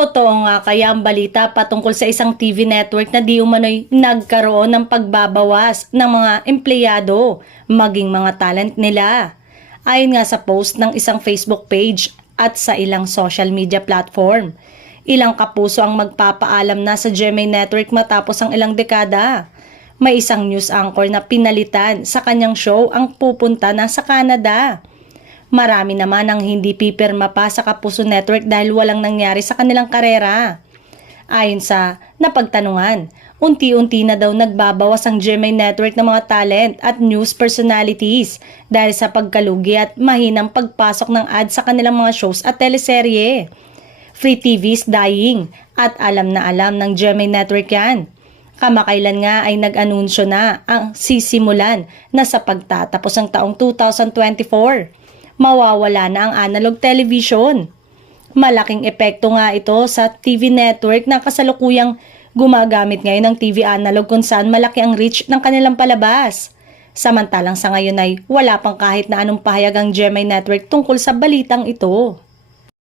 Totoo nga kaya ang balita patungkol sa isang TV network na di umano'y nagkaroon ng pagbabawas ng mga empleyado, maging mga talent nila. Ayon nga sa post ng isang Facebook page at sa ilang social media platform, ilang kapuso ang magpapaalam na sa GMA Network matapos ang ilang dekada. May isang news anchor na pinalitan sa kanyang show ang pupunta na sa Canada. Marami naman ang hindi pipirma pa sa Kapuso Network dahil walang nangyari sa kanilang karera. Ayon sa napagtanungan, unti-unti na daw nagbabawas ang GMA Network ng mga talent at news personalities dahil sa pagkalugi at mahinang pagpasok ng ads sa kanilang mga shows at teleserye. Free TV is dying at alam na alam ng GMA Network yan. Kamakailan nga ay nag-anunsyo na ang sisimulan na sa pagtatapos ng taong 2024. Mawawala na ang analog television. Malaking epekto nga ito sa TV network na kasalukuyang gumagamit ngayon ng TV analog kung saan malaki ang reach ng kanilang palabas. Samantalang sa ngayon ay wala pang kahit na anong pahayag ang GMA Network tungkol sa balitang ito.